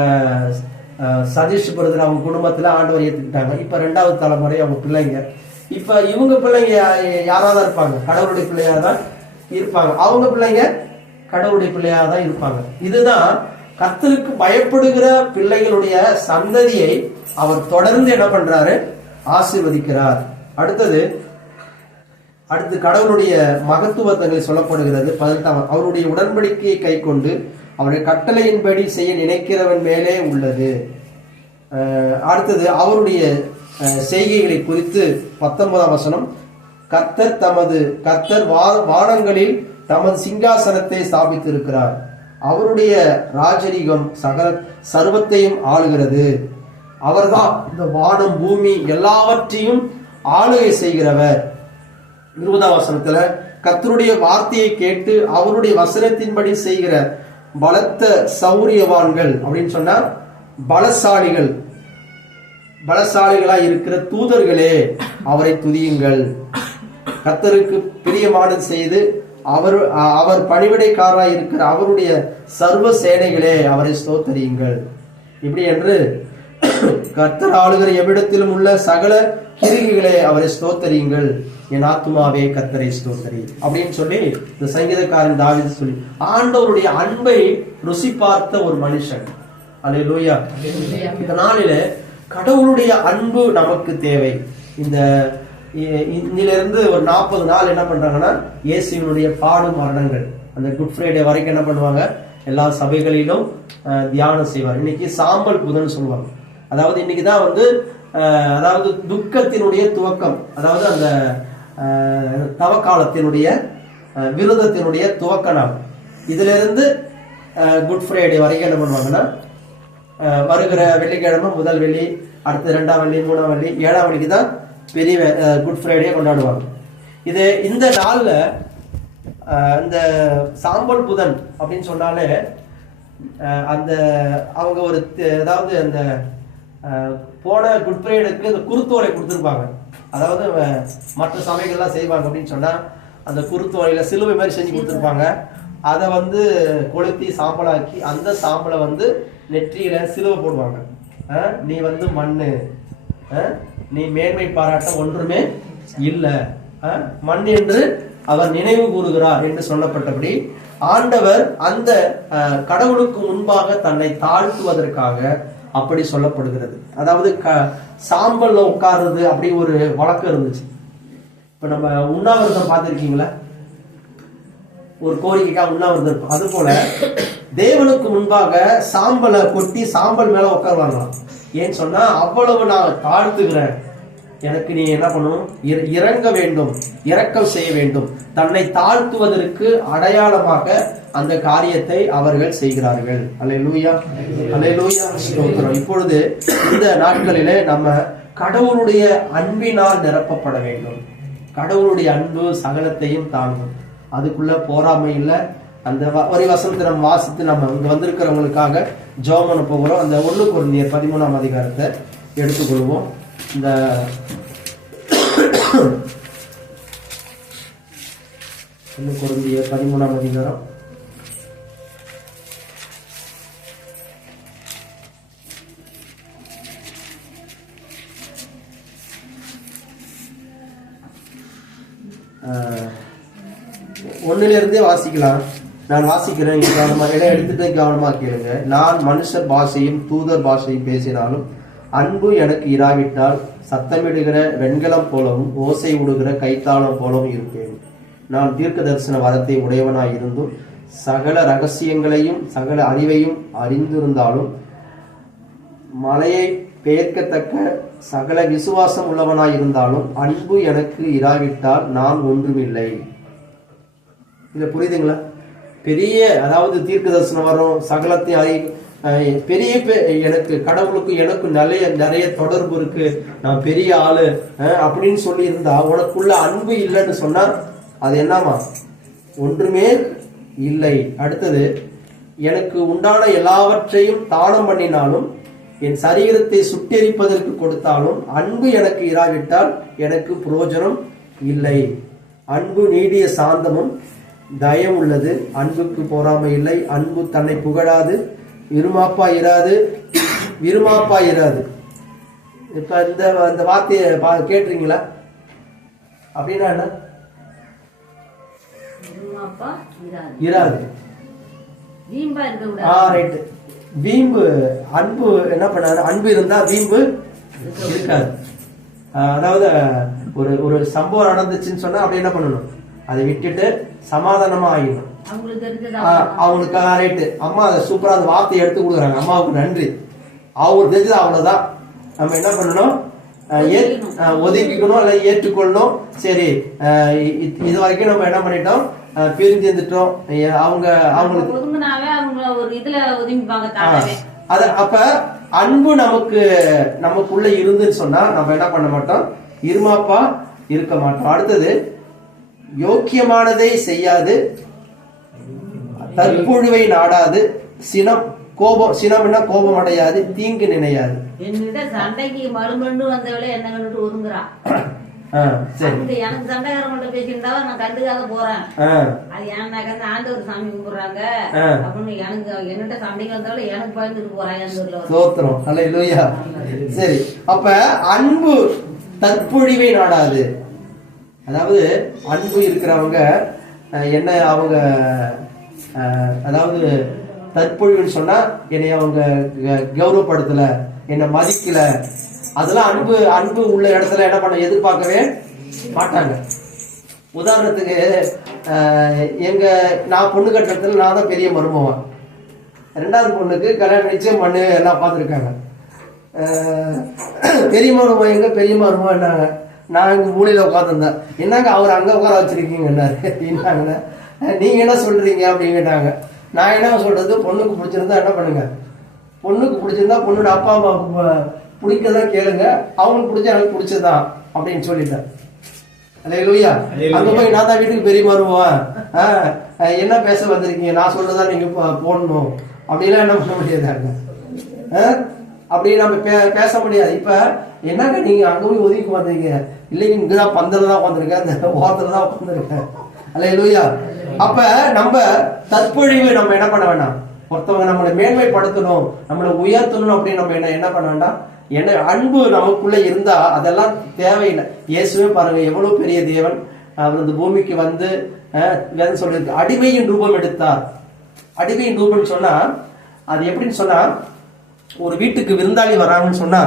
சதீஷ் பிரதர் அவங்க குடும்பத்துல ஆண்டவர் ஏத்துக்கிட்டாங்க. இப்ப 2வது தலைமுறை அவங்க பிள்ளைங்க. இப்ப இவங்க பிள்ளைங்க யாராதான் இருப்பாங்க, கடவுளுடைய பிள்ளையா தான் இருப்பாங்க. அவங்க பிள்ளைங்க கடவுளுடைய பிள்ளையா தான் இருப்பாங்க. இதுதான் கர்த்தருக்கு பயப்படுகிற பிள்ளைகளுடைய சந்ததியை அவர் தொடர்ந்து என்ன பண்றாரு, ஆசீர்வதிக்கிறார். அடுத்து கடவுளுடைய மகத்துவத்தை சொல்லப்படுகிறது. 18ஆம், அவருடைய உடன்படிக்கையை கை கொண்டு அவருடைய கட்டளையின்படி செய்ய நினைக்கிறவன் மேலே உள்ளது. அடுத்தது அவருடைய செய்கைகளை குறித்து 19ஆம் வசனம், கர்த்தர் வானங்களில் தமது சிங்காசனத்தை ஸ்தாபித்திருக்கிறார், அவருடைய ராஜரீகம் சர்வத்தையும் ஆளுகிறது. அவர்தான் இந்த வானம் பூமி எல்லாவற்றையும் ஆளுகை செய்கிறவர். 20ஆம் வசனத்துல, கர்த்தருடைய வார்த்தையை கேட்டு அவருடைய வசனத்தின்படி செய்கிற பலத்த சௌரியவான்கள் அப்படின்னு சொன்னா பலசாலிகளாய் இருக்கிற தூதர்களே அவரை துதியுங்கள். கர்த்தருக்கு பிரியமானது செய்து அவர் பணிவிடைக்காரராய் இருக்கிற அவருடைய சர்வ சேனைகளே அவரை ஸ்தோத்தரியுங்கள். இப்படி என்று கர்த்தர் ஆளுகிற எவ்விடத்திலும் உள்ள சகல கிருகிகளே அவரை ஸ்தோத்தரியுங்கள், என் ஆத்துமாவே கர்த்தரை ஸ்தோத்தரி அப்படின்னு சொல்லி இந்த சங்கீதக்காரன் தாவீது சொல்லி ஆண்டவருடைய அன்பை ருசி பார்த்த ஒரு மனுஷன். அல்லேலூயா. இந்த நாளில கடவுளுடைய அன்பு நமக்கு தேவை. இதிலிருந்து ஒரு 40 நாள் என்ன பண்றாங்கன்னா இயேசுவினுடைய பாடும் மரணங்கள் அந்த குட் ஃப்ரைடே வரைக்கும் என்ன பண்ணுவாங்க, எல்லா சபைகளிலும் தியானம் செய்வார். இன்னைக்கு சாம்பல் புதன் சொல்லுவாங்க. அதாவது இன்னைக்குதான் அதாவது துக்கத்தினுடைய துவக்கம், அதாவது அந்த தவக்காலத்தினுடைய விரதத்தினுடைய துவக்க நாள். இதுல இருந்து குட் ஃப்ரைடே வரைக்கும் என்ன பண்ணுவாங்கன்னா வருகிற வெள்ளிக்கிழமை முதல் வெள்ளி, அடுத்து 2ஆம் வெள்ளி, 3ஆம் வெள்ளி, 7ஆம் வெள்ளிக்கு தான் பெரிய குட் ஃப்ரைடே கொண்டாடுவாங்க. இந்த நாள்ல இந்த சாம்பல் புதன் அப்படின்னு சொன்னாலே அந்த அவங்க ஒரு அதாவது அந்த போன குட் ஃப்ரைடேக்கு இந்த குருத்தோலை கொடுத்துருப்பாங்க. அதாவது மற்ற சபைகள்லாம் செய்வாங்க அப்படின்னு சொன்னா அந்த குருத்தோலையில சிலுவை மாதிரி செஞ்சு கொடுத்துருப்பாங்க. அதை கொளுத்தி சாம்பலாக்கி அந்த சாம்பலை நெற்றியில சிலுவை போடுவாங்க. நீ மண்ணு, நீ மேன்மை பாராட்ட ஒன்றுமே இல்லை, மண் என்று அவர் நினைவு கூறுகிறார் என்று சொல்லப்பட்டபடி ஆண்டவர் அந்த கடவுளுக்கு முன்பாக தன்னை தாழ்த்துவதற்காக அப்படி சொல்லப்படுகிறது. அதாவது சாம்பல்ல உட்காருறது அப்படி ஒரு வழக்கம் இருந்துச்சு. இப்ப நம்ம உண்ணாவிரதம் பார்த்திருக்கீங்களா? ஒரு கோரிக்கைக்காக உண்ணாவிரதம் இருக்கும். அது போல தேவனுக்கு முன்பாக சாம்பலை கொட்டி சாம்பல் மேல உட்காருவாங்களாம். ஏன்னு சொன்னா அவ்வளவு நான் தாழ்த்துகிறேன், எனக்கு நீ என்ன பண்ணணும், இறங்க வேண்டும், இரக்கம் செய்ய வேண்டும். தன்னை தாழ்த்துவதற்கு அடையாளமாக அந்த காரியத்தை அவர்கள் செய்கிறார்கள். அல்லேலூயா, அல்லேலூயா, ஸ்தோத்திரம். இப்பொழுது இந்த நாட்களிலே நம்ம கடவுளுடைய அன்பினால் நிரப்பப்பட வேண்டும். கடவுளுடைய அன்பு சகலத்தையும் தாங்கும், அதுக்குள்ள போராமை இல்லை. அந்த ஒரு வசனத்தை நம்ம வாசித்து நம்ம இங்க வந்திருக்கிறவங்களுக்காக ஜெபம் பண்ண போகிறோம். அந்த 1 கொரிந்தியர் 13ஆம் அதிகாரத்தை எடுத்துக்கொள்வோம். இந்த 1 கொரிந்தியர் 13ஆம் அதிகாரம் ஒன்னிலிருந்தே வாசிக்கலாம். நான் வாசிக்கிறேன், கவனமா இடம் எடுத்துட்டு கவனமா கேளுங்க. நான் மனுஷர் பாஷையும் தூதர் பாஷையும் பேசினாலும் அன்பு எனக்கு இராவிட்டால் சத்தமிடுகிற வெண்கலம் போலவும் ஓசை விடுகிற கைத்தாளம் போலவும் இருப்பேன். நான் தீர்க்க தரிசன வரத்தை உடையவனாய் இருந்தும் சகல ரகசியங்களையும் சகல அறிவையும் அறிந்திருந்தாலும் மலையை பெயர்க்கத்தக்க சகல விசுவாசம் உள்ளவனாய் இருந்தாலும் அன்பு எனக்கு இராவிட்டால் நான் ஒன்றுமில்லை. இத புரியுதுங்களா? பெரிய அதாவது தீர்க்க தரிசனம் வரும், சகலத்தையும் பெரிய எனக்கு கடவுளுக்கு எனக்கு நிறைய தொடர்பு இருக்கு, நான் பெரிய ஆளு அப்படின்னு சொல்லி இருந்தா உனக்குள்ள அன்பு இல்லைன்னு சொன்னா அது என்னமா? ஒன்றுமே இல்லை. அடுத்தது, எனக்கு உண்டான எல்லாவற்றையும் தானம் பண்ணினாலும் என் சரீரத்தை சுட்டெரிப்பதற்கு கொடுத்தாலும் அன்பு எனக்கு இராவிட்டால் எனக்கு பிரயோஜனம் இல்லை. அன்பு நீடிய சாந்தமும் தயம் உள்ளது, அன்புக்கு பொறாமை இல்லை. அன்பு தன்னை புகழாது, விருமாப்பா இராது. இப்ப இந்த வார்த்தையை கேட்டுறீங்களா? அப்படின்னா என்ன? இராது. வீம்பு. அன்பு என்ன பண்ணாரு? அன்பு இருந்தா வீம்பு இருக்காது. அதாவது ஒரு சம்பவம் நடந்துச்சுன்னு சொன்னா அப்படி என்ன பண்ணணும்? அதை விட்டுட்டு சமாதானமா ஆகிடும். அவங்களுக்கு ரைட்டு, அம்மா அதை சூப்பரா அந்த வார்த்தையை எடுத்து கொடுக்குறாங்க, அம்மாவுக்கு நன்றி. அவங்களுக்கு தெரிஞ்சது அவ்வளவுதான். நம்ம என்ன பண்ணணும்? ஒதுக்கிக்கணும், இல்ல ஏற்றுக்கொள்ளணும். சரி, இது வரைக்கும் நம்ம என்ன பண்ணிட்டோம்? பிரிஞ்சு இருந்துட்டோம். அவங்களுக்கு அப்ப அன்பு நமக்குள்ள இருந்துன்னு சொன்னா நம்ம என்ன பண்ண மாட்டோம்? இருமாப்பா இருக்க மாட்டோம். அடுத்தது, யோக்கியமானதை செய்யாது, தற்பொழுவை நாடாது, சினம்னா கோபம் அடையாது, தீங்கு நினையாது. சண்டைக்கு மறுமண்டு வந்தவளே என்ன கண்டுட்டு ஒதுங்குறான். சரி. எனக்கு சண்டைக்காரங்கள்ட்ட பேசியிருந்தா நான் கண்டுக்காத போறேன். அது ஏன்னாக்க ஆண்டவர் சாமி கும்பிடுறாங்க அப்படின்னு எனக்கு என்னட்ட சண்டைக்கு வந்தாலும் எனக்கு பயந்துட்டு போறாங்க. ஸ்தோத்திரம், அல்லேலூயா. சரி, அப்ப அன்பு தற்பொழிவை நாடாது. அதாவது அன்பு இருக்கிறவங்க என்ன அவங்க அதாவது தற்பொழிவுன்னு சொன்னா என்னை அவங்க கௌரவப்படுத்தல, என்னை மதிக்கல, அதெல்லாம் அன்பு உள்ள இடத்துல என்ன பண்ண எதிர்பார்க்கவே மாட்டாங்க. உதாரணத்துக்கு நான் பொண்ணு கட்டுறதுல நான் தான் பெரிய மருமவன். 2வது பொண்ணுக்கு கல்யாணம் நிச்சயம் பண்ணு எல்லாம் பார்த்துருக்காங்க. பெரிய மருமவன் எங்க பெரிய மருமவன் என்னாங்க, நான் இங்க மூலையில உட்காந்துருந்தேன். என்னங்க அவர் அங்க உட்கார வச்சிருக்கீங்க என்னாங்க, நீங்க என்ன சொல்றீங்க அப்படின்னு கேட்டாங்க. நான் என்ன சொல்றது, பொண்ணுக்கு பிடிச்சிருந்தா என்ன பண்ணுங்க, பொண்ணுக்கு பிடிச்சிருந்தா பொண்ணோட அப்பா அம்மா பிடிக்கதான் கேளுங்க, அவங்களுக்கு பிடிச்சா எனக்கு பிடிச்சதுதான் அப்படின்னு சொல்லிட்டேன். அல்லேலூயா. அங்க போய் நான் தான் வீட்டுக்கு பெரிய வருவேன், என்ன பேச வந்திருக்கீங்க, நான் சொல்றதா நீங்க போடணும் அப்படிலாம் என்ன பண்ண முடியாதாங்க. அப்படி நம்ம பேச முடியாது. இப்ப என்னங்க நீங்க அங்க போய் ஒதுக்கி வந்தீங்க, இல்லைங்க இங்கதான் பந்தல தான் உட்காந்துருக்கேன், அந்த ஓரத்துல தான் உட்காந்துருக்கேன். அல்லேலூயா. அப்ப நம்ம தற்பொழிவு நம்ம என்ன பண்ண வேண்டாம், ஒருத்தவங்க நம்மளை மேன்மைப்படுத்தணும், நம்மளை உயர்த்தணும் அப்படின்னு நம்ம என்ன பண்ண வேண்டாம். என்ன அன்பு நமக்குள்ள இருந்தா அதெல்லாம் தேவையில்லை. இயேசுவே பாருங்க எவ்வளவு பெரிய தேவன், அவர் இந்த பூமிக்கு வந்து சொல்லிருக்கு அடிமையின் ரூபம் எடுத்தார். அடிமையின் ரூபம் சொன்னா அது எப்படின்னு சொன்னா, ஒரு வீட்டுக்கு விருந்தாளி வராங்கன்னு சொன்னா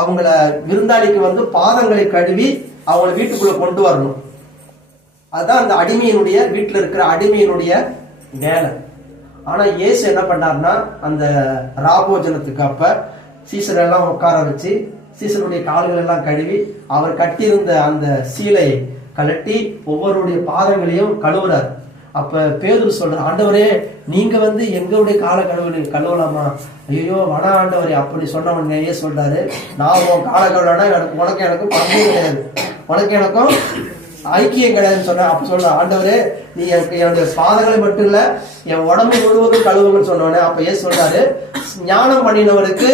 அவங்கள விருந்தாளிக்கு வந்து பாதங்களை கழுவி அவங்கள வீட்டுக்குள்ள கொண்டு வரணும். அதுதான் அந்த அடிமையினுடைய வீட்டுல இருக்கிற அடிமையினுடைய வேலை. ஆனா இயேசு என்ன பண்ணார்னா, அந்த ராபோஜனத்துக்கு அப்ப சீசர் எல்லாம் உட்கார வச்சு சீசருடைய கால்கள் எல்லாம் கழுவி அவர் கட்டியிருந்த அந்த சீலையை கலட்டி ஒவ்வொருடைய பாதங்களையும் கழுவுறார். அப்ப பேதுரு சொல்ற, ஆண்டவரே நீங்க வந்து எங்களுடைய கால கழுவலாமா? ஐயோ வட ஆண்டவரே அப்படி சொன்னவன் சொல்றாரு, நான் உன் கால கழுவலன்னா உனக்கு எனக்கும் பங்கு கிடையாது, உனக்கு எனக்கும் ஐக்கியம் கிடையாதுன்னு சொன்ன. அப்ப சொல்ற, ஆண்டவரே நீ என்னுடைய பாதங்களை மட்டும் இல்ல என் உடம்பு முழுவதும் கழுவுங்கன்னு சொன்னோன்னே அப்ப சொல்றாரு, ஞானம் பண்ணினவருக்கு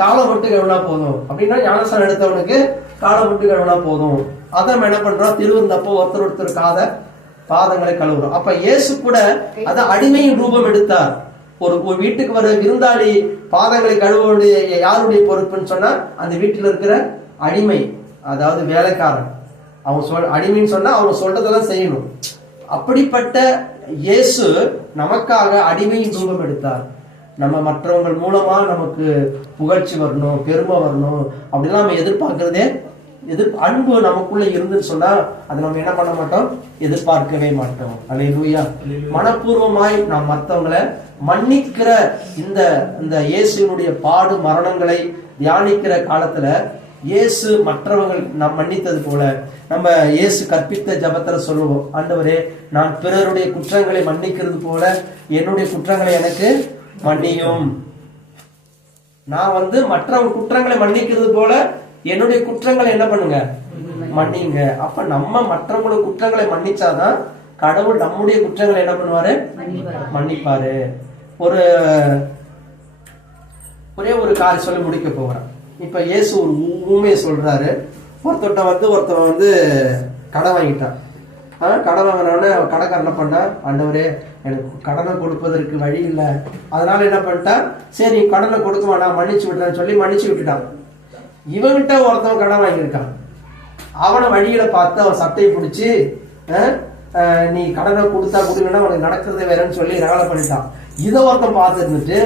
காலம் விட்டு கழுவினா போதும். அப்படின்னா ஞானஸ்தானம் எடுத்தவனுக்கு காலம் விட்டு கழுவினா போதும். அதை என்ன பண்றோம், திருவிருந்தப்போ ஒருத்தர் பாதங்களை கழுவுறோம். அப்ப இயேசு கூட அதான் அடிமையின் ரூபம் எடுத்தார். ஒரு வீட்டுக்கு வர விருந்தாளி பாதங்களை கழுவ யாருடைய பொறுப்புன்னு சொன்னா அந்த வீட்டுல இருக்கிற அடிமை, அதாவது வேலைக்காரன். அவங்க அடிமைன்னு சொன்னா அவங்க சொல்றதெல்லாம் செய்யணும். அப்படிப்பட்ட இயேசு நமக்காக அடிமையின் ரூபம் எடுத்தார். நம்ம மற்றவங்க மூலமா நமக்கு புகழ்ச்சி வரணும், பெருமை வரணும் அப்படிலாம் நம்ம எதிர்பார்க்கிறதே அன்பு நமக்குள்ள இருந்துன்னு சொன்னா அதை நம்ம என்ன பண்ண மாட்டோம், எதிர்பார்க்கவே மாட்டோம். அல்லேலூயா. மனப்பூர்வமாய் நாம் மற்றவங்களை மன்னிக்கிற இந்த இயேசுனுடைய பாடு மரணங்களை தியானிக்கிற காலத்துல இயேசு மற்றவர்கள் நாம் மன்னித்தது போல நம்ம இயேசு கற்பித்த ஜபத்துல சொல்லுவோம், ஆண்டவரே நான் பிறருடைய குற்றங்களை மன்னிக்கிறது போல என்னுடைய குற்றங்களை எனக்கு மன்னியும். நான் வந்து மற்றவங்க குற்றங்களை மன்னிக்கிறது போல என்னுடைய குற்றங்களை என்ன பண்ணுங்க, மன்னிங்க. அப்ப நம்ம மற்றவங்களோட குற்றங்களை மன்னிச்சாதான் கடவுள் நம்முடைய குற்றங்களை என்ன பண்ணுவாரு, மன்னிப்பாரு. ஒரே ஒரு காரியம் சொல்லி முடிக்க போகிறேன். இப்ப இயேசு ஒரு ஊமையை சொல்றாரு. ஒருத்தன் வந்து கடன் வாங்கிட்டான். கடன் வாங்கினோடனே கடைக்காரன் என்ன பண்ணா, ஆண்டவரே எனக்கு கடனை கொடுப்பதற்கு வழி இல்லை, அதனால என்ன பண்ணிட்டான், சரி கடனை கொடுக்க வேணாம் மன்னிச்சு விட்டுறான்னு சொல்லி மன்னிச்சு விட்டுட்டான். இவன்கிட்ட ஒருத்தவன் கடன் வாங்கியிருக்கான். அவனை வழியில பார்த்து அவன் சட்டையை பிடிச்சி நீ கடனை கொடுத்தா கொடுங்கன்னா அவனுக்கு நடக்கிறதே வேறன்னு சொல்லி ரகலை பண்ணிட்டான். இதை ஒருத்தன் பார்த்து இருந்துட்டு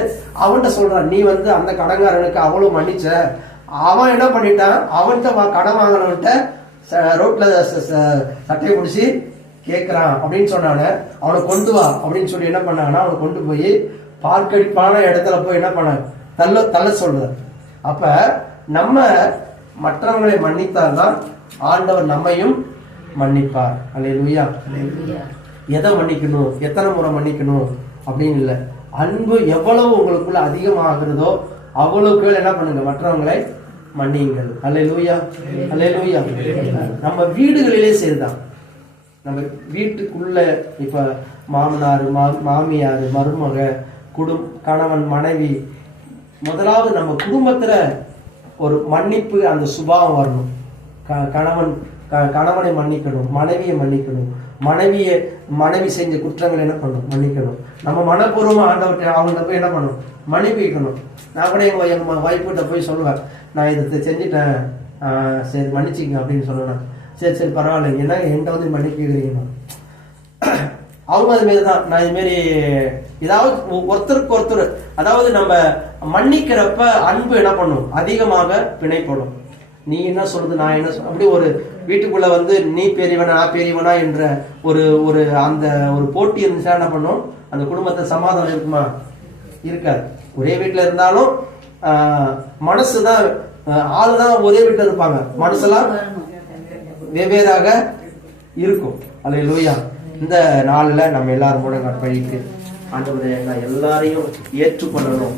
அவன்கிட்ட சொல்றான், நீ வந்து அந்த கடன்காரனுக்கு அவ்வளவு மன்னிச்ச. அவன் என்ன பண்ணிட்டான், அவன்கிட்ட கடன் வாங்கினவன்கிட்ட ரோட்ல சட்டையை பிடிச்சி கேட்கிறான் அப்படின்னு சொன்னான. அவனை கொண்டு வா அப்படின்னு சொல்லி என்ன பண்ணாங்கன்னா அவனை கொண்டு போய் பார்க்கடிப்பான இடத்துல போய் என்ன பண்ண தள்ள சொல்றார். அப்ப நம்ம மற்றவங்களை மன்னித்தால்தான் ஆண்டவர் நம்மையும் மன்னிப்பார். அல்லேலூயா. எதை மன்னிக்கணும், எத்தனை முறை மன்னிக்கணும் அப்படின்னு இல்லை, அன்பு எவ்வளவு உங்களுக்குள்ள அதிகமாகிறதோ அவ்வளவுக்கு என்ன பண்ணுங்க, மற்றவங்களை மன்னியுங்கள். அல்லேலூயா, அல்லேலூயா. நம்ம வீடுகளிலே சரிதான். நம்ம வீட்டுக்குள்ள இப்ப மாமனார் மாமியார் மருமக கணவன் மனைவி, முதலாவது நம்ம குடும்பத்துல ஒரு மன்னிப்பு அந்த சுபாவம் வரணும். கணவனை மன்னிக்கணும், மனைவியை மன்னிக்கணும், மனைவி செஞ்ச குற்றங்கள் என்ன பண்ணணும், மன்னிக்கணும். நம்ம மனப்பூர்வமா ஆண்டவர்கிட்ட அவங்கள்ட்ட போய் என்ன பண்ணணும், மன்னிப்பிக்கணும். நான் கூட எங்க வைஃப்கிட்ட போய் சொல்லுவேன், நான் இதை செஞ்சுட்டேன், சரி மன்னிச்சிங்க அப்படின்னு சொல்லுவேன். சரி பரவாயில்ல, ஏன்னா என்கிட்ட வந்து மன்னிக்கிறீங்க. அவங்க அது மாரிதான். நான் இது மாரி ஏதாவது ஒருத்தருக்கு ஒருத்தர், அதாவது நம்ம மன்னிக்கிறப்ப அன்பு என்ன பண்ணும், அதிகமாக பிணைப்படும். நீ என்ன சொல்றது, நான் என்ன அப்படி ஒரு வீட்டுக்குள்ள வந்து நீ பெரியவனா நான் பெரியவனா என்ற ஒரு அந்த ஒரு போட்டி இருந்துச்சா என்ன பண்ணும், அந்த குடும்பத்தை சமாதானம் இருக்குமா, இருக்காது. ஒரே வீட்டுல இருந்தாலும் மனசுதான், ஆளுதான் ஒரே வீட்டுல இருப்பாங்க, மனசெல்லாம் வெவ்வேறாக இருக்கும். அல்லேலூயா. இந்த நாள்ல நம்ம எல்லாரும் கூட கற்பழிக்கு ஆண்டவரே எல்லாரையும் ஏற்றுக்கொள்ளணும்.